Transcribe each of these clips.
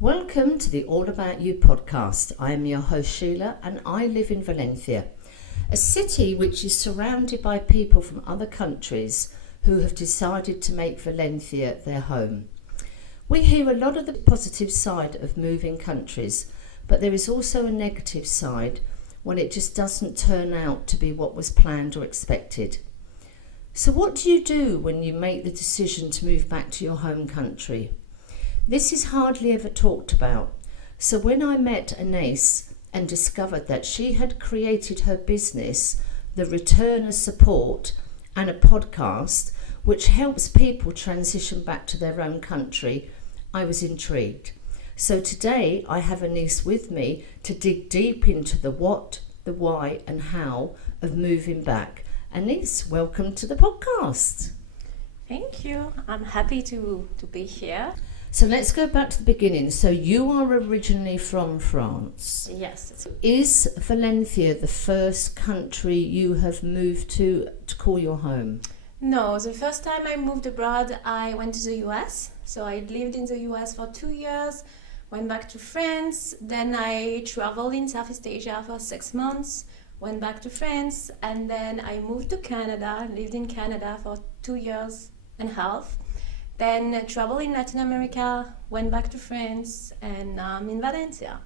Welcome to the All About You podcast. I am your host Sheila and I live in Valencia, a city which is surrounded by people from other countries who have decided to make Valencia their home. We hear a lot of the positive side of moving countries, but there is also a negative side when it just doesn't turn out to be what was planned or expected. So what do you do when you make the decision to move back to your home country? This is hardly ever talked about. So when I met Anais and discovered that she had created her business, the Returner Support, and a podcast which helps people transition back to their own country, I was intrigued. So today I have Anais with me to dig deep into the what, the why and how of moving back. Anais, welcome to the podcast. Thank you. I'm happy to be here. So let's go back to the beginning. So you are originally from France. Yes. Is Valencia the first country you have moved to call your home? No, the first time I moved abroad, I went to the US. So I lived in the US for 2 years, went back to France. Then I traveled in Southeast Asia for 6 months, went back to France. And then I moved to Canada, lived in Canada for 2 years and a half. Then traveled in Latin America, went back to France, and in Valencia.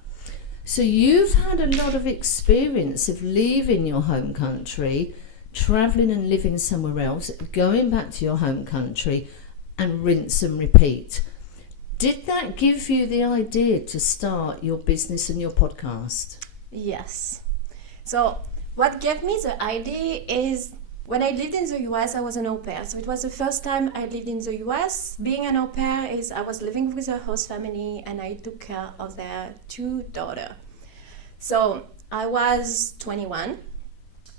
So you've had a lot of experience of leaving your home country, travelling and living somewhere else, going back to your home country and rinse and repeat. Did that give you the idea to start your business and your podcast? Yes. So what gave me the idea is when I lived in the US, I was an au pair. So it was the first time I lived in the US. Being an au pair is I was living with a host family and I took care of their 2 daughters. So I was 21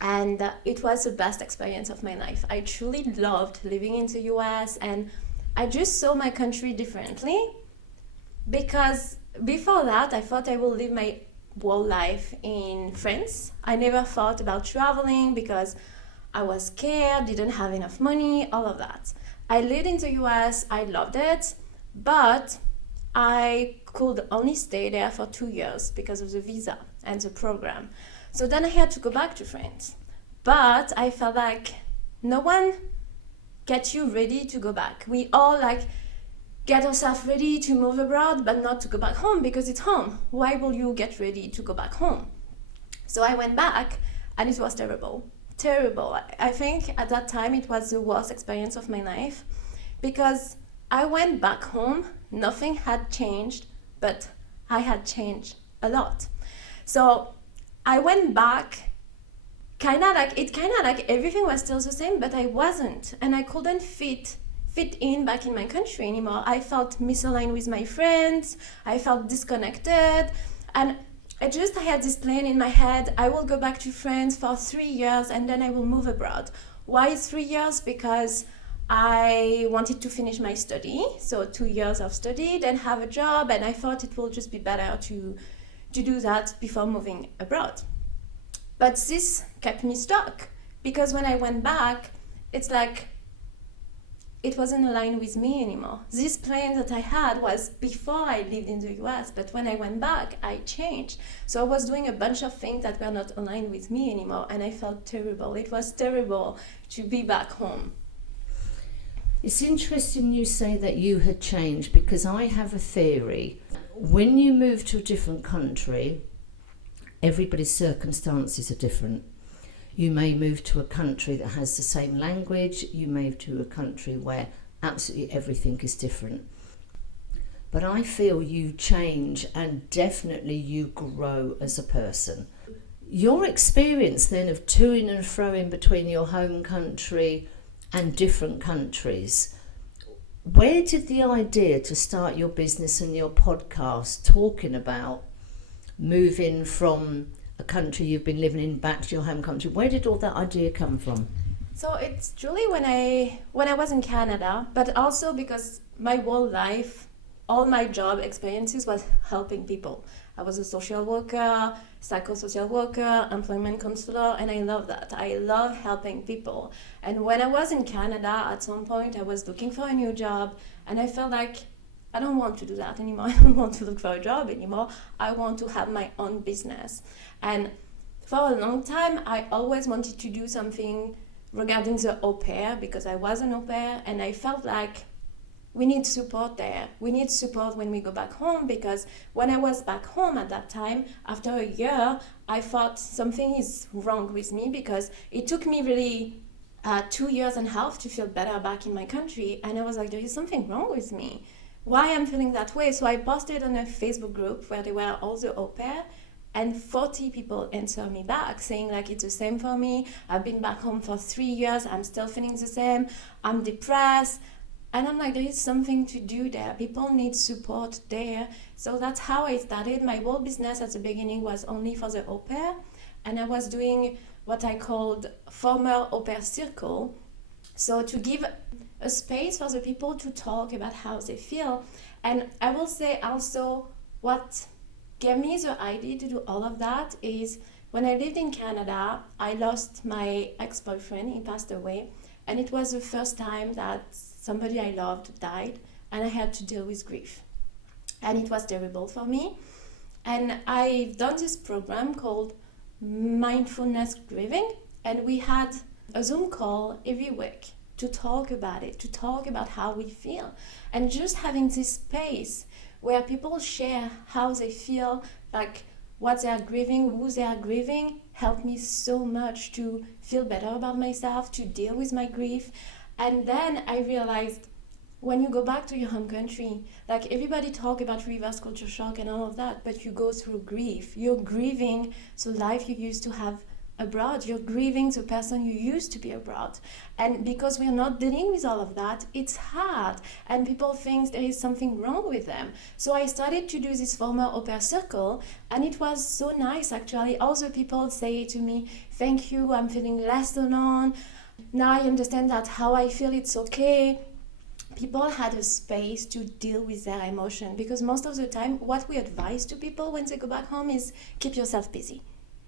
and it was the best experience of my life. I truly loved living in the US and I just saw my country differently because before that I thought I would live my whole life in France. I never thought about traveling because I was scared, didn't have enough money, all of that. I lived in the US, I loved it, but I could only stay there for 2 years because of the visa and the program. So then I had to go back to France. But I felt like no one gets you ready to go back. We all get ourselves ready to move abroad, but not to go back home because it's home. Why will you get ready to go back home? So I went back and it was terrible. I think at that time it was the worst experience of my life because I went back home, nothing had changed, but I had changed a lot. So I went back kind of like everything was still the same, but I wasn't, and I couldn't fit in back in my country anymore. I felt misaligned with my friends, I felt disconnected, and I had this plan in my head. I will go back to France for 3 years and then I will move abroad. Why 3 years? Because I wanted to finish my study, so 2 years of study, then have a job, and I thought it will just be better to do that before moving abroad. But this kept me stuck because when I went back, it's like it wasn't aligned with me anymore. This plan that I had was before I lived in the US, but when I went back, I changed. So I was doing a bunch of things that were not aligned with me anymore, and I felt terrible. It was terrible to be back home. It's interesting you say that you had changed because I have a theory. When you move to a different country, everybody's circumstances are different. You may move to a country that has the same language. You move to a country where absolutely everything is different. But I feel you change and definitely you grow as a person. Your experience then of toing and froing between your home country and different countries, where did the idea to start your business and your podcast talking about moving from a country you've been living in back to your home country, where did all that idea come from? So it's truly when I was in Canada, but also because my whole life, all my job experiences was helping people. I was a social worker, psychosocial worker, employment counselor, and I love that. I love helping people. And when I was in Canada, at some point I was looking for a new job, and I felt like I don't want to do that anymore. I don't want to look for a job anymore. I want to have my own business. And for a long time, I always wanted to do something regarding the au pair, because I was an au pair, and I felt like we need support there. We need support when we go back home, because when I was back home at that time, after a year, I thought something is wrong with me, because it took me really 2 years and a half to feel better back in my country. And I was like, there is something wrong with me. Why I'm feeling that way? So I posted on a Facebook group where there were all the au pair, and 40 people answered me back saying like, it's the same for me. I've been back home for 3 years. I'm still feeling the same. I'm depressed. And I'm like, there is something to do there. People need support there. So that's how I started. My whole business at the beginning was only for the au pair. And I was doing what I called former au pair circle. So to give a space for the people to talk about how they feel. And I will say also what gave me the idea to do all of that is when I lived in Canada, I lost my ex-boyfriend. He passed away. And it was the first time that somebody I loved died, and I had to deal with grief. And it was terrible for me. And I've done this program called Mindfulness Grieving, and we had a Zoom call every week to talk about it, to talk about how we feel. And just having this space where people share how they feel, like what they are grieving, who they are grieving, helped me so much to feel better about myself, to deal with my grief. And then I realized when you go back to your home country, like everybody talk about reverse culture shock and all of that, but you go through grief. You're grieving the life you used to have abroad. You're grieving the person you used to be abroad. And because we're not dealing with all of that, it's hard. And people think there is something wrong with them. So I started to do this former au pair circle, and it was so nice actually. All the people say to me, thank you, I'm feeling less alone. Now I understand that how I feel, it's okay. People had a space to deal with their emotion, because most of the time what we advise to people when they go back home is keep yourself busy.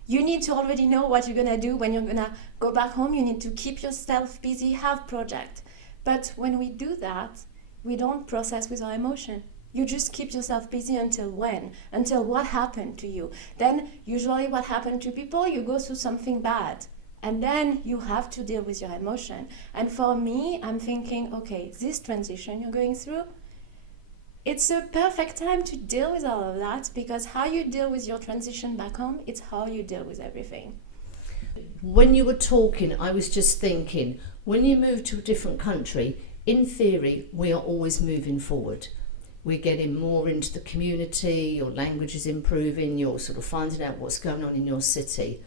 You need to already know what you're gonna do when you're gonna go back home. You need to keep yourself busy, have project. But when we do that, we don't process with our emotion. You just keep yourself busy until when? Until what happened to you. Then usually what happened to people, you go through something bad. And then you have to deal with your emotion. And for me, I'm thinking, okay, this transition you're going through, it's a perfect time to deal with all of that, because how you deal with your transition back home, it's how you deal with everything. When you were talking, I was just thinking, when you move to a different country, in theory, we are always moving forward. We're getting more into the community, your language is improving, you're sort of finding out what's going on in your city.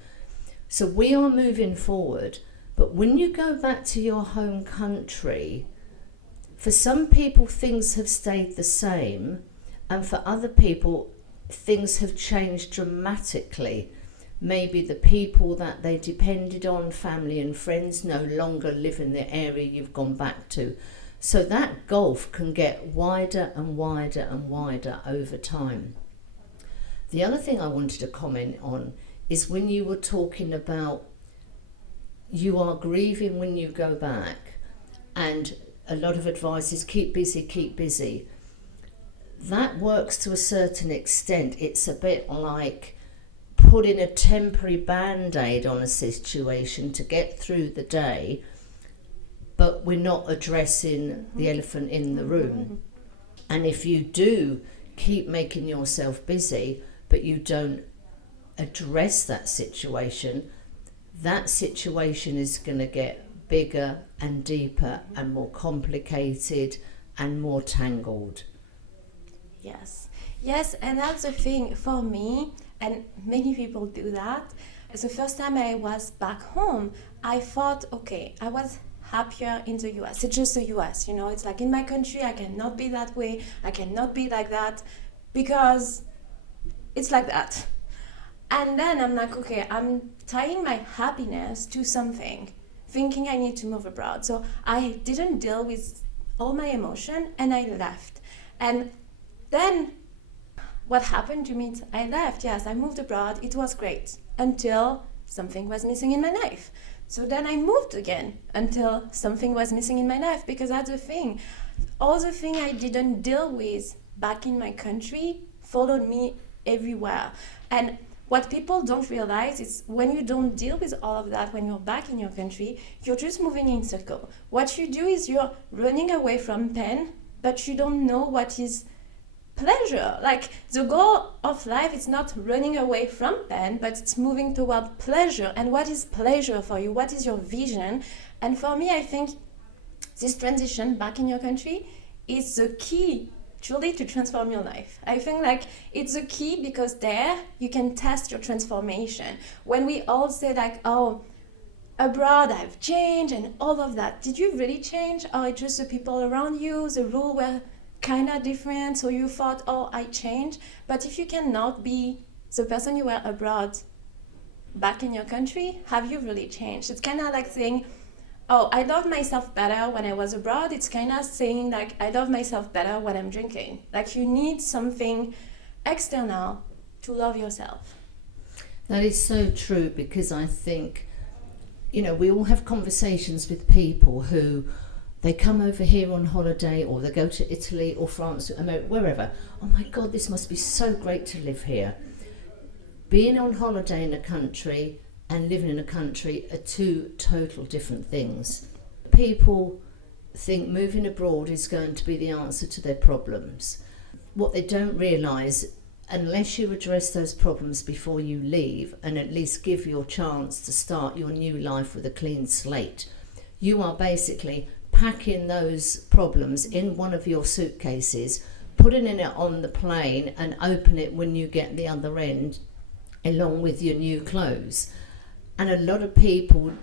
So we are moving forward, but when you go back to your home country, for some people things have stayed the same, and for other people things have changed dramatically. Maybe the people that they depended on, family and friends, no longer live in the area you've gone back to. So that gulf can get wider and wider and wider over time. The other thing I wanted to comment on is when you were talking about you are grieving when you go back, and a lot of advice is keep busy, keep busy. That works to a certain extent. It's a bit like putting a temporary band-aid on a situation to get through the day, but we're not addressing the elephant in the room. And if you do keep making yourself busy, but you don't address that situation is going to get bigger and deeper and more complicated and more tangled. Yes, and that's the thing for me, and many people do that. The first time I was back home, I thought, okay, I was happier in the US. It's just the US, it's like in my country, I cannot be that way, I cannot be like that, because it's like that. And then I'm like, okay, I'm tying my happiness to something, thinking I need to move abroad. So I didn't deal with all my emotion, and I left. And then what happened to me, I left. Yes, I moved abroad. It was great until something was missing in my life. So then I moved again until something was missing in my life, because that's the thing. all the things I didn't deal with back in my country followed me everywhere. And what people don't realize is when you don't deal with all of that when you're back in your country, you're just moving in circle. What you do is you're running away from pain, but you don't know what is pleasure. Like, the goal of life is not running away from pain, but it's moving toward pleasure. And what is pleasure for you? What is your vision? And for me, I think this transition back in your country is the key truly to transform your life. I think like it's the key because there you can test your transformation. When we all say like, oh, abroad I've changed and all of that, did you really change? Or it's just the people around you, the rules were kind of different, so you thought, oh, I changed? But if you cannot be the person you were abroad back in your country, have you really changed? It's kind of like saying, oh, I love myself better when I was abroad. It's kind of saying like, I love myself better when I'm drinking. Like, you need something external to love yourself. That is so true, because I think, you know, we all have conversations with people who they come over here on holiday, or they go to Italy or France, America, wherever. Oh my God, this must be so great to live here. Being on holiday in a country and living in a country are two total different things. People think moving abroad is going to be the answer to their problems. What they don't realise, unless you address those problems before you leave and at least give your chance to start your new life with a clean slate, you are basically packing those problems in one of your suitcases, putting it on the plane and open it when you get the other end along with your new clothes. And a lot of people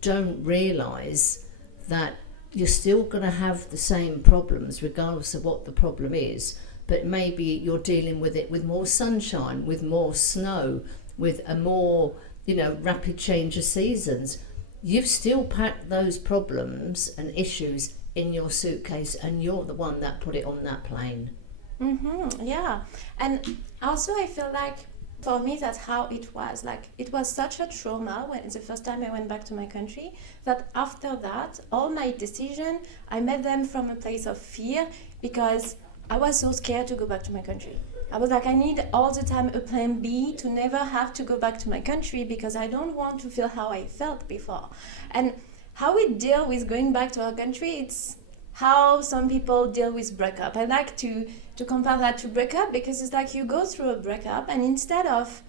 don't realise that you're still going to have the same problems regardless of what the problem is, but maybe you're dealing with it with more sunshine, with more snow, with a more, you know, rapid change of seasons. You've still packed those problems and issues in your suitcase, and you're the one that put it on that plane. Yeah. And also I feel like for me, that's how it was. Like, it was such a trauma when the first time I went back to my country, that after that, all my decisions, I made them from a place of fear, because I was so scared to go back to my country. I was like, I need all the time a plan B to never have to go back to my country, because I don't want to feel how I felt before. And how we deal with going back to our country, it's how some people deal with breakup. I like to compare that to breakup, because it's like you go through a breakup, and instead of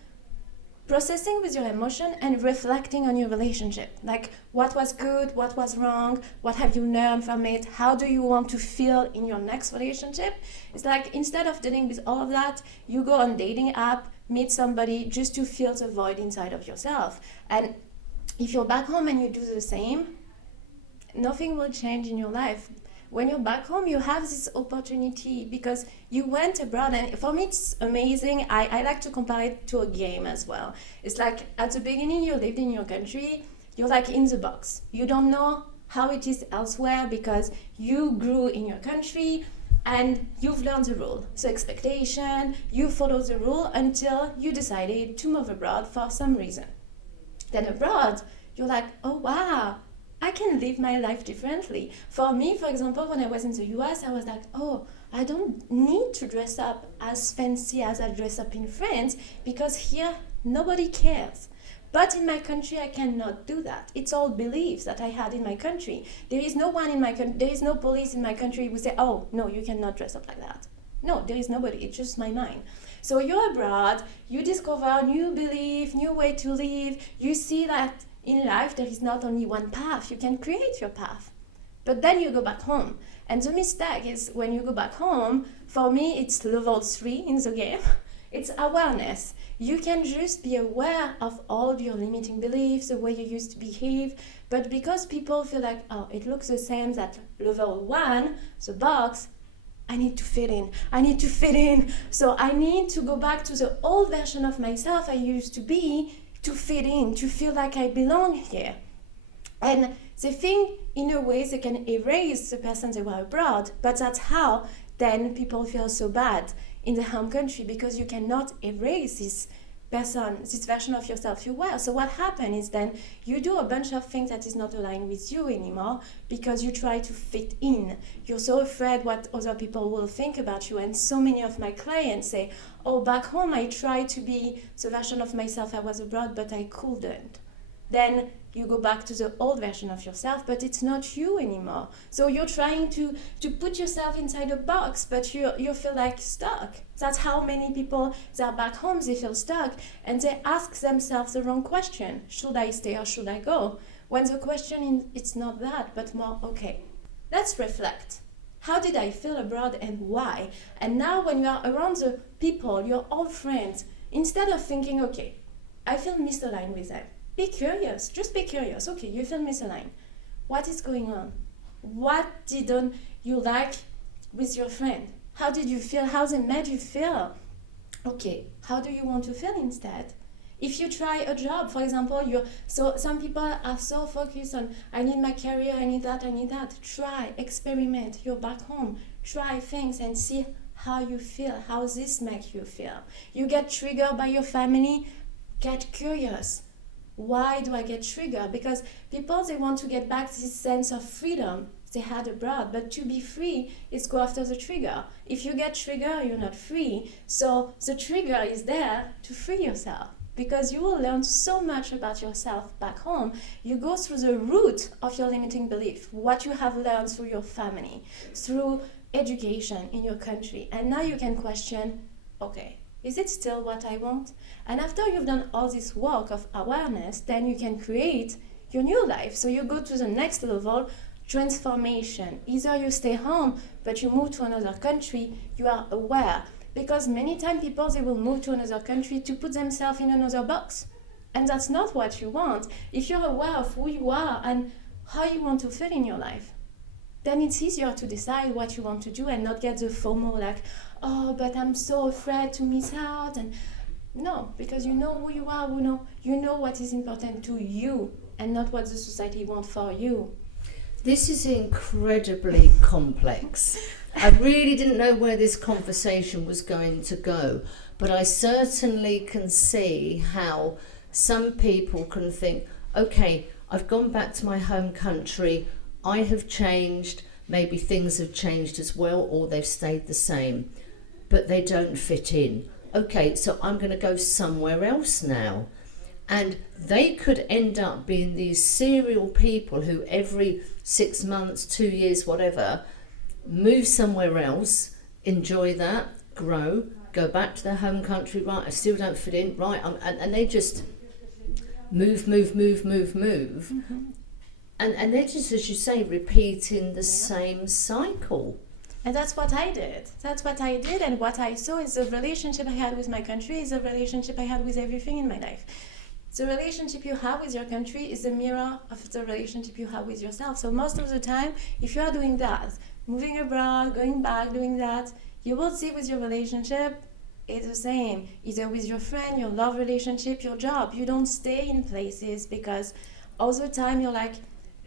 processing with your emotion and reflecting on your relationship, like what was good, what was wrong, what have you learned from it, how do you want to feel in your next relationship, it's like instead of dealing with all of that, you go on dating app, meet somebody just to fill the void inside of yourself. And if you're back home and you do the same, nothing will change in your life. When you're back home, you have this opportunity because you went abroad, and for me it's amazing. I like to compare it to a game as well. It's like at the beginning you lived in your country, you're like in the box. You don't know how it is elsewhere because you grew in your country and you've learned the rule. So expectation, you follow the rule until you decided to move abroad for some reason. Then abroad, you're like, oh wow, I can live my life differently. For me, for example, when I was in the US, I was like, oh, I don't need to dress up as fancy as I dress up in France, because here nobody cares. But in my country, I cannot do that. It's all beliefs that I had in my country. There is no one in my country, there is no police in my country who say, oh, no, you cannot dress up like that. No, there is nobody, it's just my mind. So you're abroad, you discover new belief, new way to live, you see that in life, there is not only one path. You can create your path. But then you go back home. And the mistake is when you go back home, for me, it's level 3 in the game. It's awareness. You can just be aware of all your limiting beliefs, the way you used to behave. But because people feel like, oh, it looks the same that level 1, the box, I need to fit in. I need to fit in. So I need to go back to the old version of myself I used to be, to fit in, to feel like I belong here. And the thing, in a way, they can erase the person they were abroad, but that's how then people feel so bad in the home country, because you cannot erase this person, this version of yourself you were. So what happened is then you do a bunch of things that is not aligned with you anymore because you try to fit in. You're so afraid what other people will think about you. And so many of my clients say, oh, back home I tried to be the version of myself I was abroad, but I couldn't. Then you go back to the old version of yourself, but it's not you anymore. So you're trying to put yourself inside a box, but you feel like stuck. That's how many people that are back home, they feel stuck, and they ask themselves the wrong question. Should I stay or should I go? When the question it's not that, but more, okay, let's reflect. How did I feel abroad and why? And now when you are around the people, your old friends, instead of thinking, okay, I feel misaligned with them, be curious, just be curious. Okay, you feel misaligned. What is going on? What didn't you like with your friend? How did you feel? How they made you feel? Okay, how do you want to feel instead? If you try a job, for example, some people are so focused on, I need my career, I need that. Try, experiment. You're back home. Try things and see how you feel, how this makes you feel. You get triggered by your family, get curious. Why do I get triggered? Because people, they want to get back this sense of freedom they had abroad. But to be free is go after the trigger. If you get triggered, you're not free. So the trigger is there to free yourself, because you will learn so much about yourself back home. You go through the root of your limiting belief, what you have learned through your family, through education in your country. And now you can question, okay, is it still what I want? And after you've done all this work of awareness, then you can create your new life. So you go to the next level, transformation. Either you stay home, but you move to another country, you are aware. Because many times people, they will move to another country to put themselves in another box. And that's not what you want. If you're aware of who you are and how you want to feel in your life, then it's easier to decide what you want to do and not get the FOMO like, oh, but I'm so afraid to miss out. And no, because you know who you are, you know what is important to you and not what the society wants for you. This is incredibly complex. I really didn't know where this conversation was going to go, but I certainly can see how some people can think, okay, I've gone back to my home country, I have changed, maybe things have changed as well, or they've stayed the same, but they don't fit in. Okay, so I'm going to go somewhere else now. And they could end up being these serial people who every 6 months, 2 years, whatever, move somewhere else, enjoy that, grow, go back to their home country, right, I still don't fit in, right, and they just move. Mm-hmm. And they're just, as you say, repeating the same cycle. And that's what I did. And what I saw is the relationship I had with my country is the relationship I had with everything in my life. The relationship you have with your country is a mirror of the relationship you have with yourself. So most of the time, if you are doing that, moving abroad, going back, doing that, you will see with your relationship, it's the same. Either with your friend, your love relationship, your job. You don't stay in places because all the time you're like,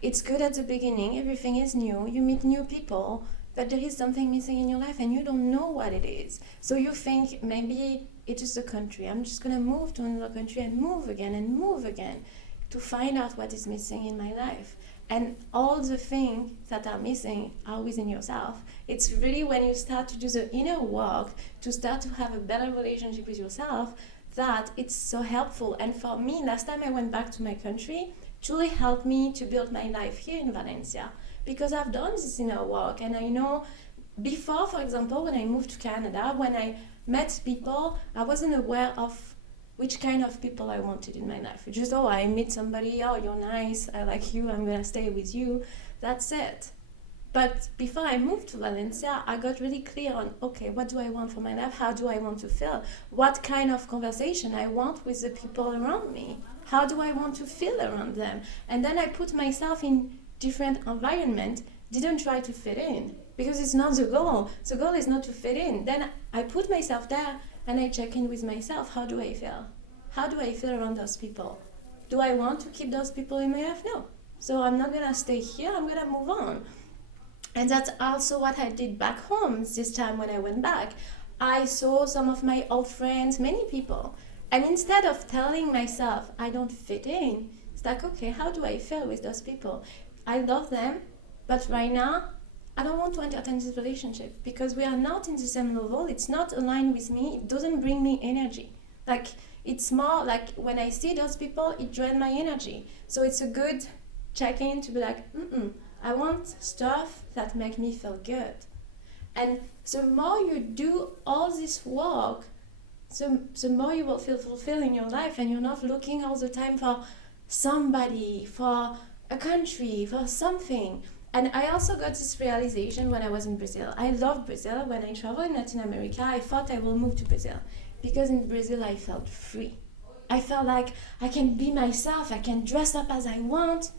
it's good at the beginning, everything is new, you meet new people, but there is something missing in your life and you don't know what it is. So you think maybe it is the country. I'm just going to move to another country and move again to find out what is missing in my life. And all the things that are missing are within yourself. It's really when you start to do the inner work, to start to have a better relationship with yourself, that it's so helpful. And for me, last time I went back to my country, truly helped me to build my life here in Valencia. Because I've done this inner work. And I know before, for example, when I moved to Canada, when I met people, I wasn't aware of which kind of people I wanted in my life. Just, I meet somebody, you're nice, I like you, I'm going to stay with you. That's it. But before I moved to Valencia, I got really clear on, okay, what do I want for my life? How do I want to feel? What kind of conversation I want with the people around me? How do I want to feel around them? And then I put myself in different environments, didn't try to fit in, because it's not the goal. The goal is not to fit in. Then I put myself there and I check in with myself. How do I feel? How do I feel around those people? Do I want to keep those people in my life? No. So I'm not going to stay here. I'm going to move on. And that's also what I did back home this time when I went back. I saw some of my old friends, many people, And instead of telling myself I don't fit in, it's like, okay, how do I feel with those people? I love them, but right now I don't want to entertain this relationship because we are not in the same level. It's not aligned with me. It doesn't bring me energy. Like, it's more like when I see those people, it drains my energy. So it's a good check-in to be like, I want stuff that make me feel good. And the more you do all this work, the more you will feel fulfilled in your life, and you're not looking all the time for somebody, for a country, for something. And I also got this realization when I was in Brazil. I love Brazil. When I traveled in Latin America, I thought I will move to Brazil because in Brazil I felt free. I felt like I can be myself, I can dress up as I want.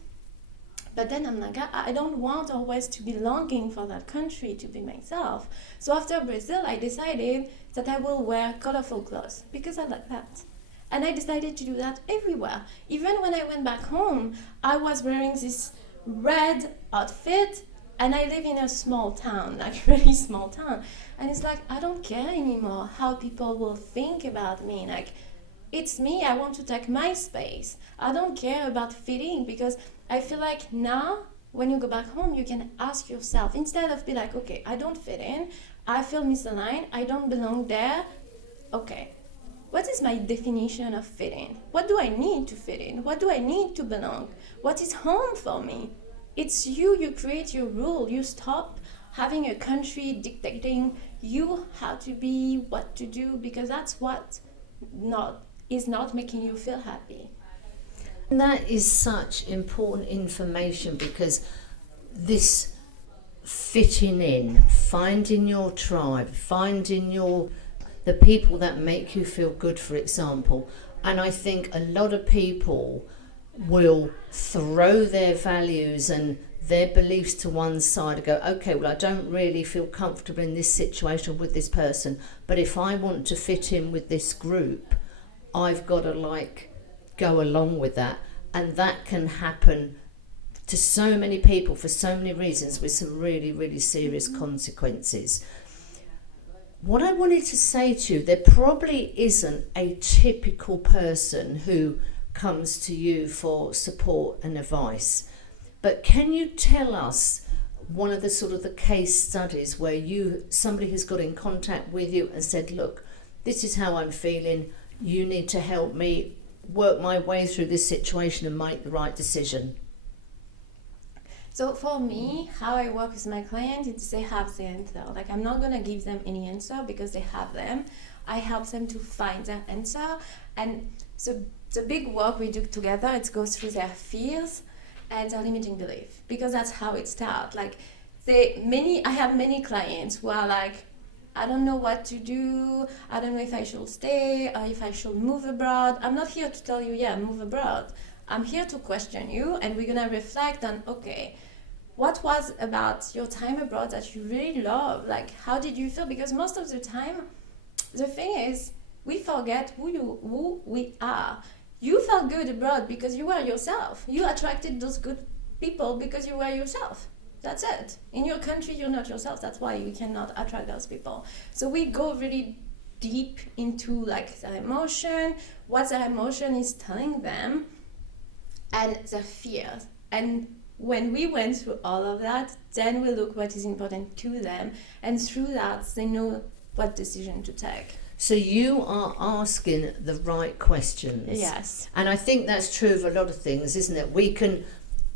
But then I'm like, I don't want always to be longing for that country to be myself. So after Brazil, I decided that I will wear colorful clothes because I like that. And I decided to do that everywhere. Even when I went back home, I was wearing this red outfit, and I live in a small town, like really small town. And it's like, I don't care anymore how people will think about me. Like, it's me, I want to take my space. I don't care about fitting, because I feel like now, when you go back home, you can ask yourself, instead of be like, okay, I don't fit in, I feel misaligned, I don't belong there. Okay, what is my definition of fitting? What do I need to fit in? What do I need to belong? What is home for me? It's you create your rule. You stop having a country dictating you how to be, what to do, because that's what is not making you feel happy. And that is such important information, because this fitting in, finding your tribe, finding the people that make you feel good, for example. And I think a lot of people will throw their values and their beliefs to one side and go, okay, well, I don't really feel comfortable in this situation with this person, but if I want to fit in with this group, I've got to go along with that. And that can happen to so many people for so many reasons, with some really, really serious consequences. What I wanted to say to you, there probably isn't a typical person who comes to you for support and advice, but can you tell us one of the case studies where somebody has got in contact with you and said, look, this is how I'm feeling, you need to help me work my way through this situation and make the right decision? So for me, how I work with my client is they have the answer. Like, I'm not going to give them any answer because they have them. I help them to find their answer. And so the big work we do together, it goes through their fears and their limiting belief, because that's how it starts. Like, I have many clients who are like, I don't know what to do. I don't know if I should stay or if I should move abroad. I'm not here to tell you, move abroad. I'm here to question you, and we're going to reflect on, okay, what was about your time abroad that you really love? Like, how did you feel? Because most of the time, the thing is, we forget who we are. You felt good abroad because you were yourself. You attracted those good people because you were yourself. That's it. In your country, you're not yourself. That's why you cannot attract those people. So we go really deep into their emotion, what their emotion is telling them, and their fears. And when we went through all of that, then we look what is important to them, and through that they know what decision to take. So you are asking the right questions. Yes. And I think that's true of a lot of things, isn't it? We can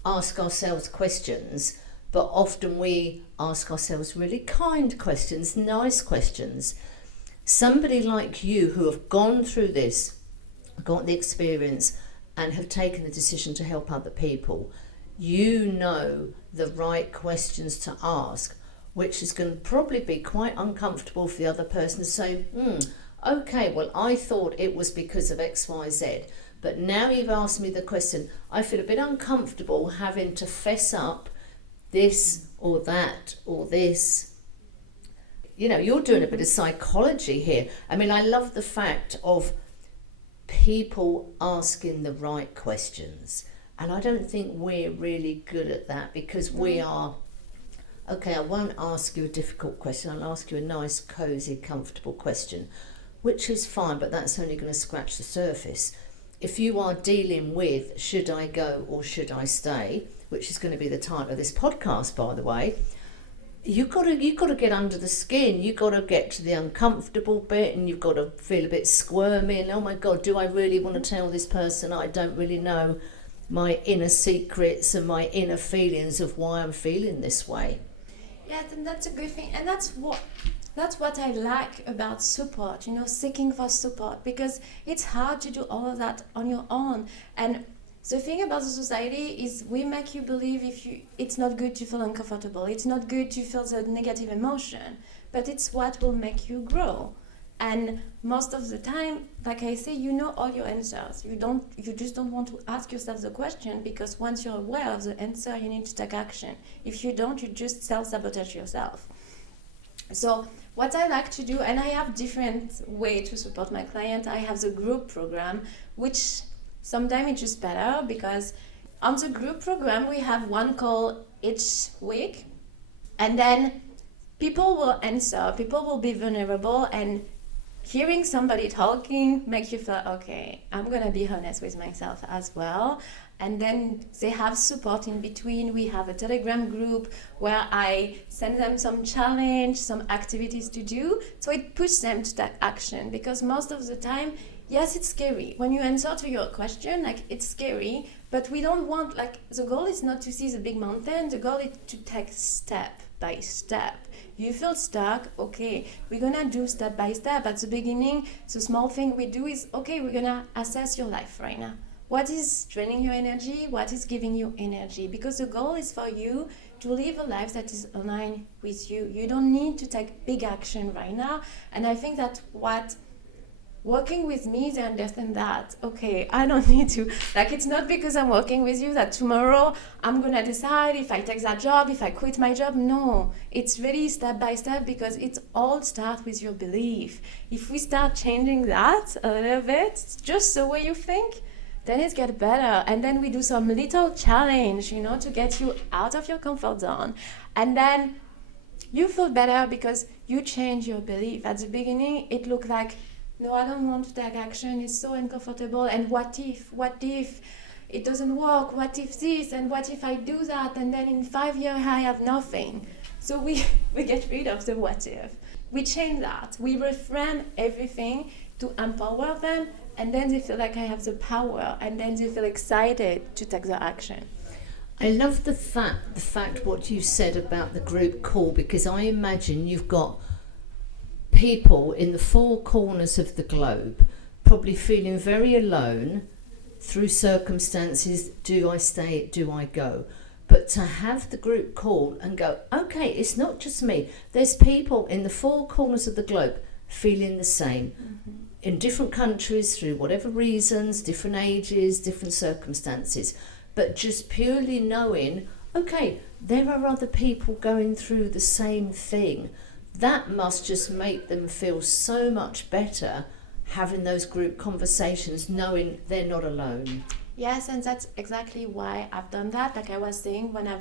ask ourselves questions, but often we ask ourselves really kind questions, nice questions. Somebody like you who have gone through this, got the experience, and have taken the decision to help other people, you know the right questions to ask, which is going to probably be quite uncomfortable for the other person to say, okay, well, I thought it was because of X, Y, Z, but now you've asked me the question, I feel a bit uncomfortable having to fess up this or that or this. You know, you're doing a bit of psychology here. I mean, I love the fact of people asking the right questions. And I don't think we're really good at that, because we are, okay, I won't ask you a difficult question. I'll ask you a nice, cosy, comfortable question. which is fine, but that's only going to scratch the surface. If you are dealing with should I go or should I stay, which is going to be the title of this podcast, by the way, you've got to get under the skin. You've got to get to the uncomfortable bit, and you've got to feel a bit squirmy. And oh my God, do I really want to tell this person I don't really know my inner secrets and my inner feelings of why I'm feeling this way? Yes, and that's a good thing, and that's what I like about support, seeking for support, because it's hard to do all of that on your own. And the thing about the society is we make you believe it's not good to feel uncomfortable, it's not good to feel the negative emotion, but it's what will make you grow. And most of the time, like I say, you know all your answers. You just don't want to ask yourself the question, because once you're aware of the answer, you need to take action. If you don't, you just self-sabotage yourself. So what I like to do, and I have different ways to support my client. I have the group program, which sometimes it's just better, because on the group program, we have one call each week, and then people will answer, people will be vulnerable, and hearing somebody talking makes you feel, okay, I'm going to be honest with myself as well. And then they have support in between. We have a Telegram group where I send them some challenge, some activities to do. So it pushes them to take action, because most of the time, yes, it's scary. When you answer to your question, it's scary, but we don't want, the goal is not to see the big mountain. The goal is to take step by step. You feel stuck, okay, we're gonna do step by step. At the beginning, the small thing we do is, okay, we're gonna assess your life right now. What is draining your energy? What is giving you energy? Because the goal is for you to live a life that is aligned with you. You don't need to take big action right now. And I think that what working with me, they understand that, okay, I don't need to, it's not because I'm working with you that tomorrow I'm going to decide if I take that job, if I quit my job. No, it's really step by step, because it all starts with your belief. If we start changing that a little bit, just the way you think, then it gets better. And then we do some little challenge, to get you out of your comfort zone. And then you feel better because you change your belief. At the beginning, it looked like, no, I don't want to take action, it's so uncomfortable, and what if it doesn't work, what if this, and what if I do that, and then in 5 years I have nothing. So we get rid of the what if. We change that, we reframe everything to empower them, and then they feel like I have the power, and then they feel excited to take the action. I love the fact what you said about the group call, because I imagine you've got people in the four corners of the globe probably feeling very alone through circumstances. Do I stay? Do I go? But to have the group call and go, okay, it's not just me. There's people in the four corners of the globe feeling the same, in different countries, through whatever reasons, different ages, different circumstances. But just purely knowing, okay, there are other people going through the same thing. That must just make them feel so much better, having those group conversations, knowing they're not alone. Yes, and that's exactly why I've done that. Like I was saying, when I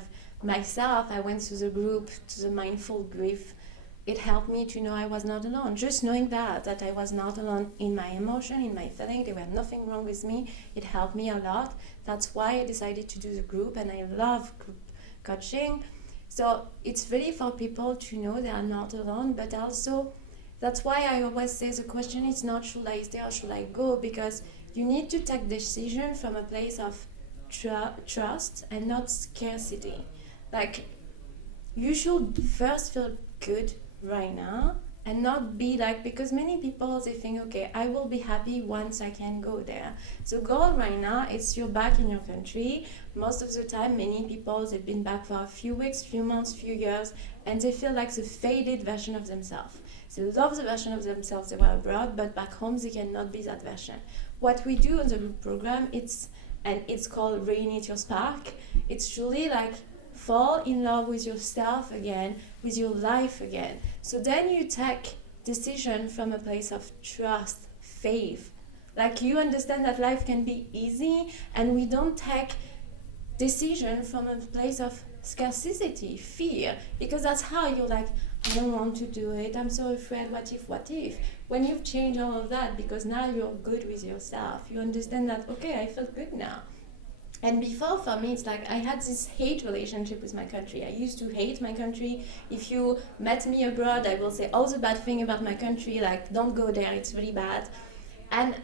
went to the group, to the mindful grief, it helped me to know I was not alone. Just knowing that I was not alone in my emotion, in my feeling, there was nothing wrong with me, it helped me a lot. That's why I decided to do the group, and I love group coaching. So it's really for people to know they are not alone, but also that's why I always say the question is not should I stay or should I go, because you need to take decision from a place of trust and not scarcity. You should first feel good right now and not be because many people, they think, okay, I will be happy once I can go there. So goal right now is you're back in your country. Most of the time, many people, they've been back for a few weeks, few months, few years, and they feel like the faded version of themselves. They love the version of themselves they were abroad, but back home they cannot be that version. What we do in the group program, it's called Reignite Your Spark. It's truly fall in love with yourself again, with your life again. So then you take decision from a place of trust, faith. You understand that life can be easy, and we don't take decision from a place of scarcity, fear, because that's how you're I don't want to do it, I'm so afraid, what if? When you've changed all of that, because now you're good with yourself, you understand that, okay, I feel good now. And before, for me, it's like I had this hate relationship with my country. I used to hate my country. If you met me abroad, I will say all the bad thing about my country, like don't go there, it's really bad. And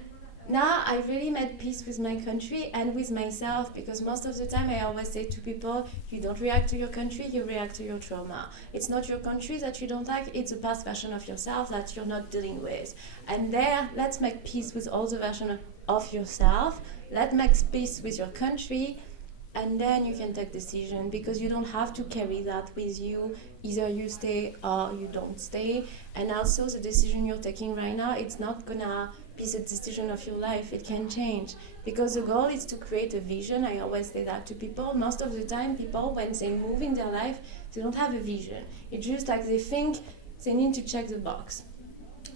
now I really made peace with my country and with myself, because most of the time I always say to people, you don't react to your country, you react to your trauma. It's not your country that you don't like, it's a past version of yourself that you're not dealing with. And there, let's make peace with all the version of yourself. Let's make peace with your country, and then you can take decision, because you don't have to carry that with you. Either you stay or you don't stay. And also the decision you're taking right now, it's not gonna be the decision of your life. It can change, because the goal is to create a vision. I always say that to people. Most of the time people, when they move in their life, they don't have a vision. It's just like they think they need to check the box,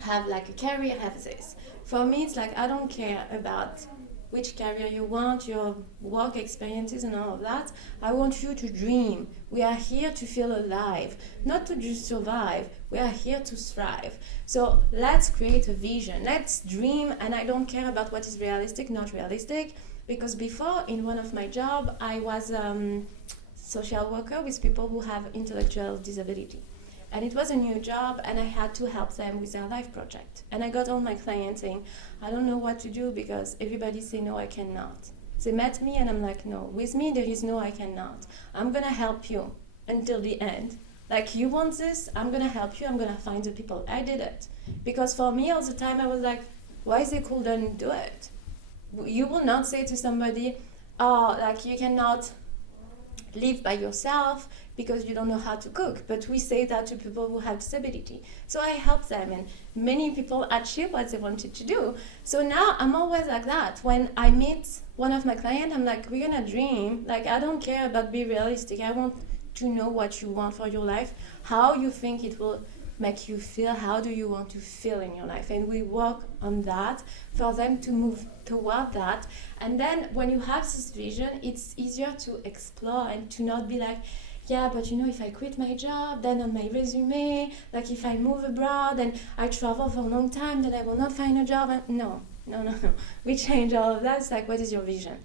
have like a career, have this. For me, it's like I don't care about which career you want, your work experiences and all of that. I want you to dream. We are here to feel alive, not to just survive. We are here to thrive. So let's create a vision. Let's dream, and I don't care about what is realistic, not realistic, because before, in one of my jobs, I was social worker with people who have intellectual disability. And it was a new job, and I had to help them with their life project. And I got all my clients saying, I don't know what to do, because everybody say, no, I cannot. They met me, and I'm like, no, with me there is no, I cannot. I'm gonna help you until the end. Like, you want this, I'm gonna help you, I'm gonna find the people. I did it. Because for me, all the time, I was like, why they couldn't do it? You will not say to somebody, oh, like, you cannot live by yourself because you don't know how to cook. But we say that to people who have disability. So I help them, and many people achieve what they wanted to do. So now I'm always like that. When I meet one of my clients, I'm like, we're gonna dream. Like, I don't care about being realistic. I want to know what you want for your life, how you think it will make you feel, how do you want to feel in your life, and we work on that for them to move toward that. And then when you have this vision, it's easier to explore and to not be like, yeah, but you know, if I quit my job, then on my resume, like if I move abroad and I travel for a long time, then I will not find a job. And no. We change all of that. It's like, what is your vision?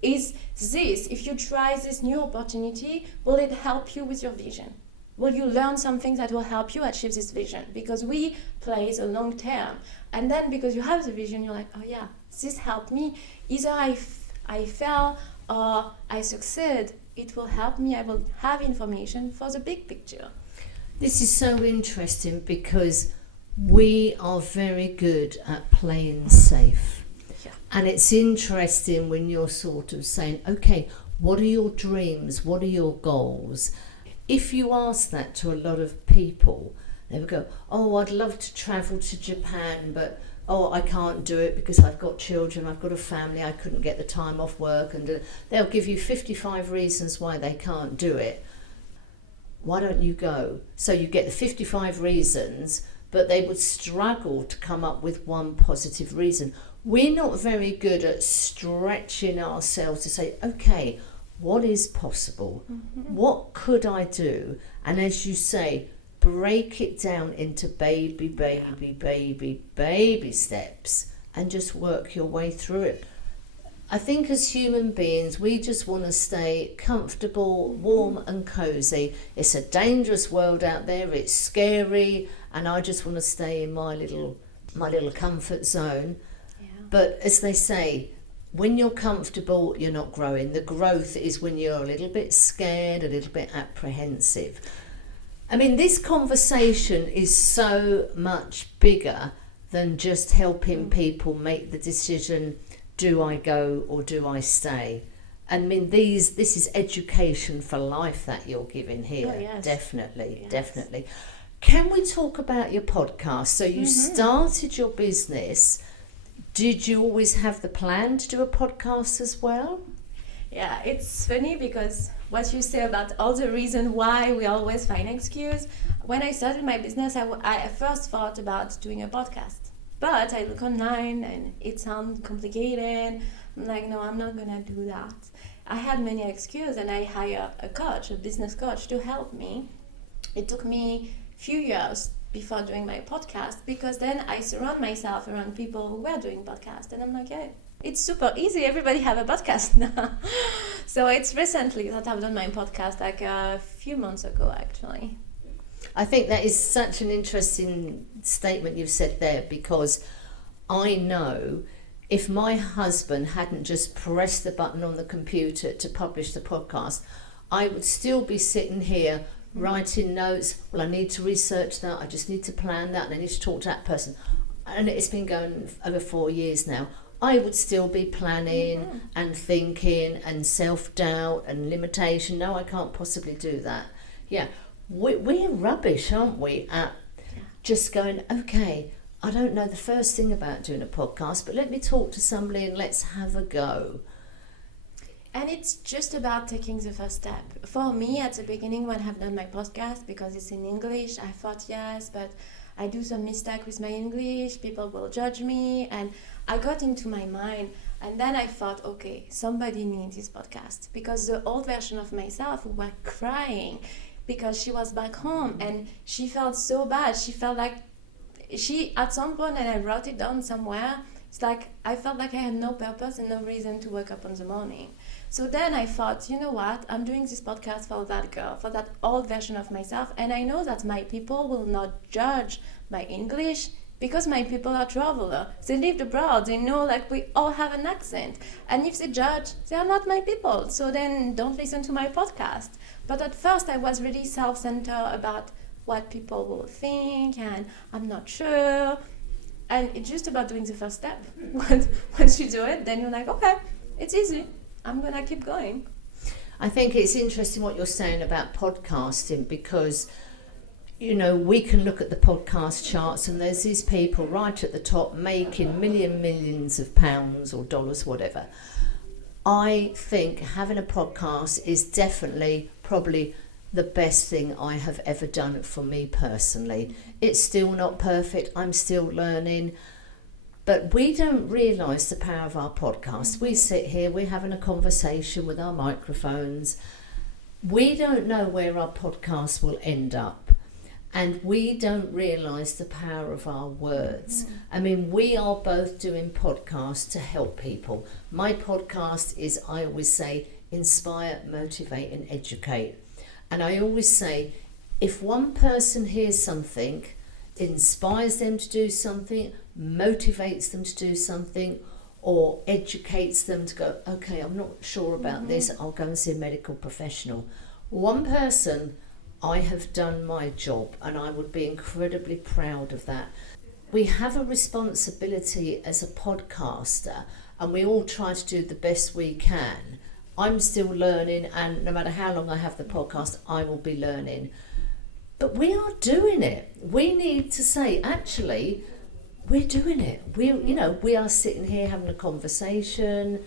Is this, if you try this new opportunity, will it help you with your vision? Will you learn something that will help you achieve this vision? Because we play the long term. And then because you have the vision, you're like, oh yeah, this helped me. Either I fail or I succeed. It will help me. I will have information for the big picture. This is so interesting, because we are very good at playing safe. Yeah. And it's interesting when you're sort of saying, okay, what are your dreams? What are your goals? If you ask that to a lot of people, they will go, oh, I'd love to travel to Japan, but oh, I can't do it because I've got children, I've got a family, I couldn't get the time off work, and they'll give you 55 reasons why they can't do it. Why don't you go? So you get the 55 reasons, but they would struggle to come up with one positive reason. We're not very good at stretching ourselves to say, okay, what is possible? Mm-hmm. What could I do? And as you say, break it down into baby steps, and just work your way through it. I think as human beings, we just want to stay comfortable, warm and cozy. It's a dangerous world out there, it's scary, and I just want to stay in my little comfort zone. Yeah. But as they say, when you're comfortable, you're not growing. The growth is when you're a little bit scared, a little bit apprehensive. I mean, this conversation is so much bigger than just helping people make the decision, do I go or do I stay? I mean, this is education for life that you're giving here. Oh, yes. Definitely. Can we talk about your podcast? So you started your business. Did you always have the plan to do a podcast as well? Yeah, it's funny because what you say about all the reason why we always find excuse. When I started my business, I first thought about doing a podcast. But I look online and it sounds complicated. I'm like, no, I'm not gonna do that. I had many excuses, and I hired a coach, a business coach, to help me. It took me few years before doing my podcast, because then I surround myself around people who were doing podcasts, and I'm like, yeah, it's super easy. Everybody have a podcast now. So it's recently that I've done my podcast, like a few months ago, actually. I think that is such an interesting statement you've said there, because I know if my husband hadn't just pressed the button on the computer to publish the podcast, I would still be sitting here writing notes. Well, I need to research that, I just need to plan that, and I need to talk to that person. And it's been going over 4 years now. I would still be planning and thinking and self-doubt and limitation. No, I can't possibly do that. Yeah, we're rubbish, aren't we, at just going, okay, I don't know the first thing about doing a podcast, but let me talk to somebody and let's have a go. And it's just about taking the first step. For me, at the beginning, when I've done my podcast, because it's in English, I thought, yes, but I do some mistake with my English, people will judge me, and I got into my mind, and then I thought, okay, somebody needs this podcast, because the old version of myself was crying because she was back home, and she felt so bad. She felt like at some point, and I wrote it down somewhere, it's like I felt like I had no purpose and no reason to wake up in the morning. So then I thought, you know what, I'm doing this podcast for that girl, for that old version of myself, and I know that my people will not judge my English, because my people are travelers. They lived abroad, they know like we all have an accent, and if they judge, they are not my people, so then don't listen to my podcast. But at first I was really self-centered about what people will think, and I'm not sure, and it's just about doing the first step. Once you do it, then you're like, okay, it's easy, I'm gonna keep going. I think it's interesting what you're saying about podcasting, because you know, we can look at the podcast charts and there's these people right at the top making millions of pounds or dollars, whatever. I think having a podcast is definitely probably the best thing I have ever done for me personally. It's still not perfect, I'm still learning, but we don't realise the power of our podcast. We sit here, we're having a conversation with our microphones. We don't know where our podcast will end up. And we don't realise the power of our words. I mean, we are both doing podcasts to help people. My podcast is, I always say, inspire, motivate and educate. And I always say, if one person hears something, inspires them to do something, motivates them to do something, or educates them to go, okay, I'm not sure about this, I'll go and see a medical professional. One person, I have done my job, and I would be incredibly proud of that. We have a responsibility as a podcaster, and we all try to do the best we can. I'm still learning, and no matter how long I have the podcast, I will be learning. But we are doing it. We need to say, actually, we're doing it. We are sitting here having a conversation.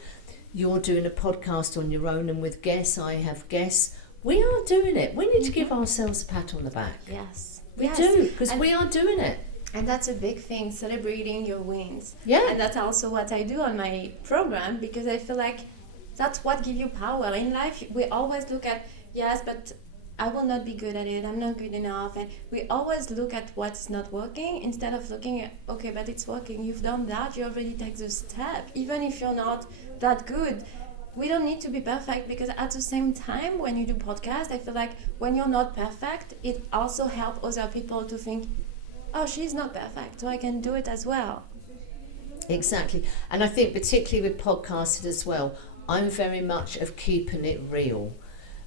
You're doing a podcast on your own and with guests. I have guests. We are doing it. We need to give ourselves a pat on the back. Yes. We do, because we are doing it. And that's a big thing, celebrating your wins. Yeah. And that's also what I do on my program, because I feel like that's what gives you power. In life, we always look at, yes, but I will not be good at it, I'm not good enough. And we always look at what's not working instead of looking at, okay, but it's working. You've done that, you already take the step. Even if you're not that good, we don't need to be perfect, because at the same time, when you do podcast, I feel like when you're not perfect, it also helps other people to think, oh, she's not perfect, so I can do it as well. Exactly. And I think particularly with podcasting as well, I'm very much of keeping it real.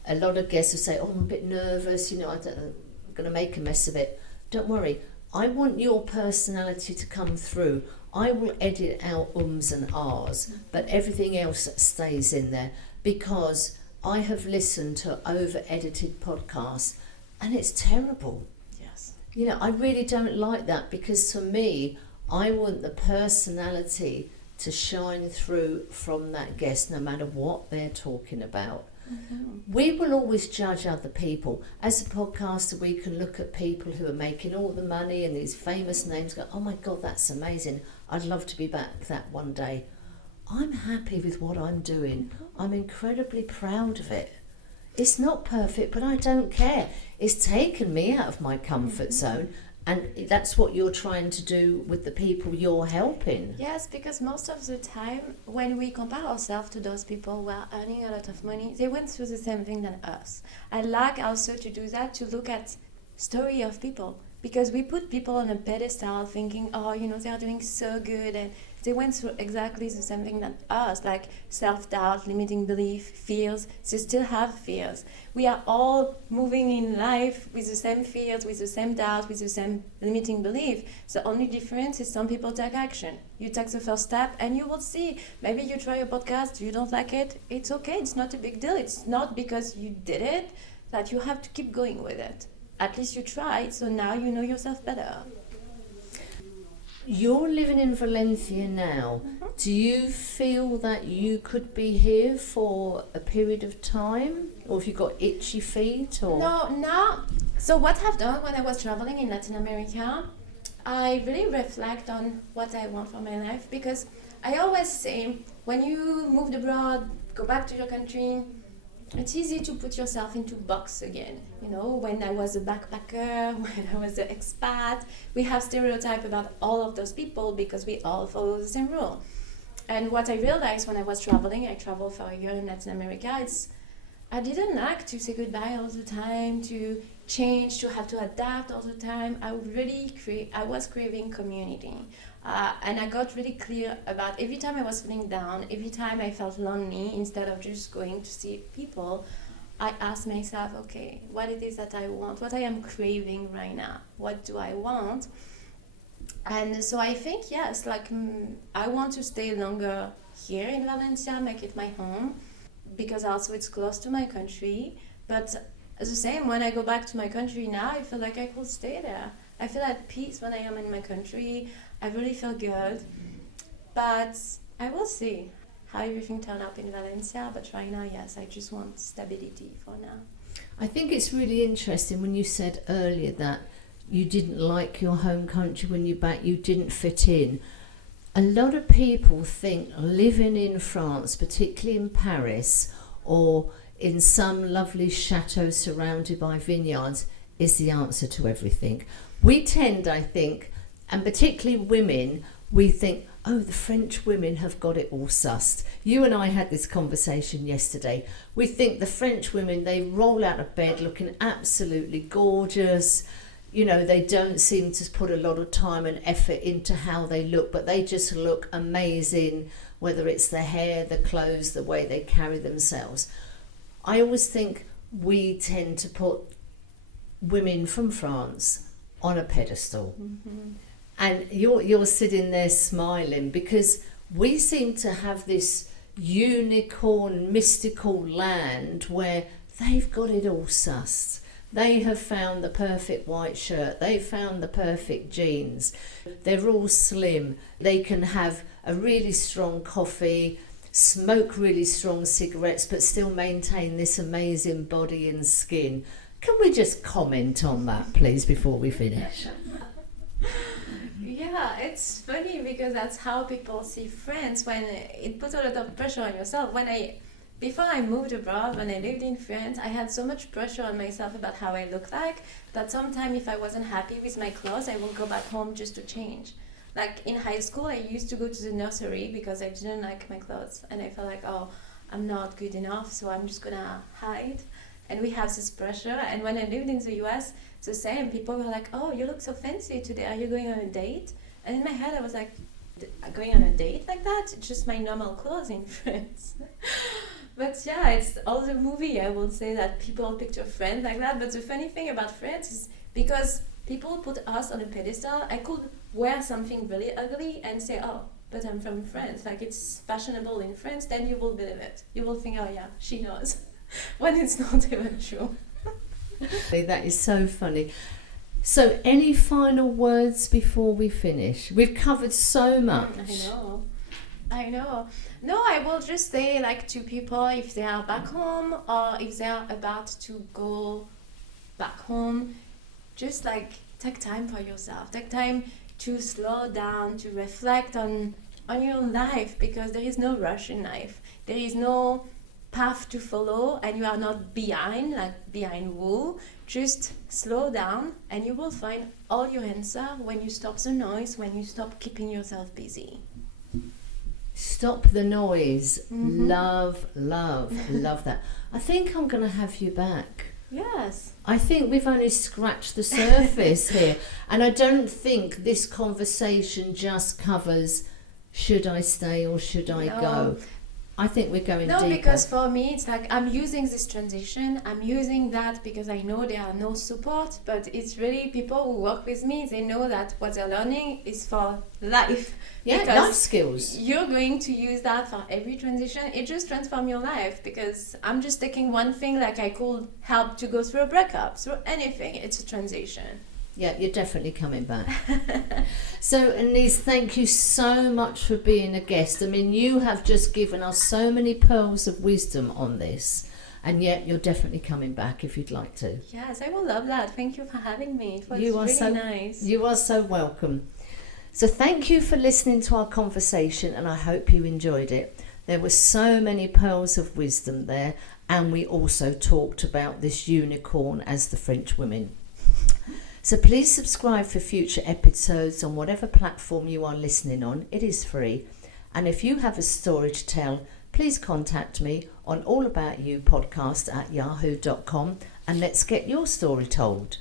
A lot of guests will say, oh, I'm a bit nervous, I'm going to make a mess of it. Don't worry. I want your personality to come through. I will edit out ums and ahs, but everything else stays in there, because I have listened to over-edited podcasts and it's terrible. Yes. I really don't like that, because for me, I want the personality to shine through from that guest, no matter what they're talking about. We will always judge other people. As a podcaster, we can look at people who are making all the money and these famous names, go, oh my God, that's amazing. I'd love to be back that one day. I'm happy with what I'm doing. I'm incredibly proud of it. it's not perfect, but I don't care. It's taken me out of my comfort zone. And that's what you're trying to do with the people you're helping. Yes, because most of the time, when we compare ourselves to those people who are earning a lot of money, they went through the same thing than us. I like also to do that, to look at story of people. Because we put people on a pedestal thinking, oh, they are doing so good, and they went through exactly the same thing that us, like self-doubt, limiting belief, fears. They still have fears. We are all moving in life with the same fears, with the same doubt, with the same limiting belief. The only difference is some people take action. You take the first step and you will see. Maybe you try a podcast, you don't like it, it's okay, it's not a big deal. It's not because you did it that you have to keep going with it. At least you tried, so now you know yourself better. You're living in Valencia now. Do you feel that you could be here for a period of time? Or have you got itchy feet? Or No. So what I've done when I was traveling in Latin America, I really reflect on what I want for my life, because I always say, when you moved abroad, go back to your country, it's easy to put yourself into box again. When I was a backpacker, when I was an expat, we have stereotype about all of those people because we all follow the same rule. And what I realized when I was traveling, I traveled for a year in Latin America, I didn't like to say goodbye all the time, to change, to have to adapt all the time. I was craving community. And I got really clear about every time I was feeling down, every time I felt lonely, instead of just going to see people, I asked myself, okay, what it is that I want, what I am craving right now, what do I want? And so I think, yes, I want to stay longer here in Valencia, make it my home, because also it's close to my country. But the same, when I go back to my country now, I feel like I could stay there. I feel at peace when I am in my country. I really feel good. But I will see how everything turns out in Valencia. But right now, yes, I just want stability for now. I think it's really interesting when you said earlier that you didn't like your home country when you're back, you didn't fit in. A lot of people think living in France, particularly in Paris, or in some lovely chateau surrounded by vineyards, is the answer to everything. We tend, I think, and particularly women, we think, oh, the French women have got it all sussed. You and I had this conversation yesterday. We think the French women, they roll out of bed looking absolutely gorgeous. They don't seem to put a lot of time and effort into how they look, but they just look amazing, whether it's the hair, the clothes, the way they carry themselves. I always think we tend to put women from France on a pedestal. Mm-hmm. And you're sitting there smiling, because we seem to have this unicorn mystical land where they've got it all sussed. They have found the perfect white shirt. They've found the perfect jeans. They're all slim. They can have a really strong coffee, smoke really strong cigarettes, but still maintain this amazing body and skin. Can we just comment on that, please, before we finish? Yeah, it's funny because that's how people see France, when it puts a lot of pressure on yourself. Before I moved abroad, when I lived in France, I had so much pressure on myself about how I looked like that sometimes if I wasn't happy with my clothes, I would go back home just to change. Like in high school, I used to go to the nursery because I didn't like my clothes, and I felt like, oh, I'm not good enough, so I'm just gonna hide. And we have this pressure. And when I lived in the US, it's the same. People were like, oh, you look so fancy today. Are you going on a date? And in my head, I was like, going on a date like that? It's just my normal clothes in France. But yeah, it's all the movie. I will say that people picture France like that. But the funny thing about France is because people put us on a pedestal, I could wear something really ugly and say, oh, but I'm from France. Like, it's fashionable in France, then you will believe it. You will think, oh yeah, she knows. When it's not even true. That is so funny. So any final words before we finish? We've covered so much. I know. No, I will just say, like, to people, if they are back home or if they are about to go back home, just like take time for yourself. Take time to slow down, to reflect on your life, because there is no rush in life. There is no path to follow and you are not behind, like behind wall. Just slow down and you will find all your answer when you stop the noise, when you stop keeping yourself busy. Stop the noise. Love that. I think I'm going to have you back. Yes. I think we've only scratched the surface here. And I don't think this conversation just covers, should I stay or should I go? I think we're going deeper. No, because for me, it's like I'm using this transition. I'm using that because I know there are no support, but it's really people who work with me, they know that what they're learning is for life. Yeah, because life skills. You're going to use that for every transition. It just transforms your life because I'm just taking one thing, like I could help to go through a breakup, through anything. It's a transition. Yeah, you're definitely coming back. So, Anais, thank you so much for being a guest. I mean, you have just given us so many pearls of wisdom on this, and yet you're definitely coming back if you'd like to. Yes, I will love that. Thank you for having me. It was really nice. You are so welcome. So thank you for listening to our conversation, and I hope you enjoyed it. There were so many pearls of wisdom there, and we also talked about this unicorn as the French women. So please subscribe for future episodes on whatever platform you are listening on. It is free. And if you have a story to tell, please contact me on allaboutyoupodcast@yahoo.com and let's get your story told.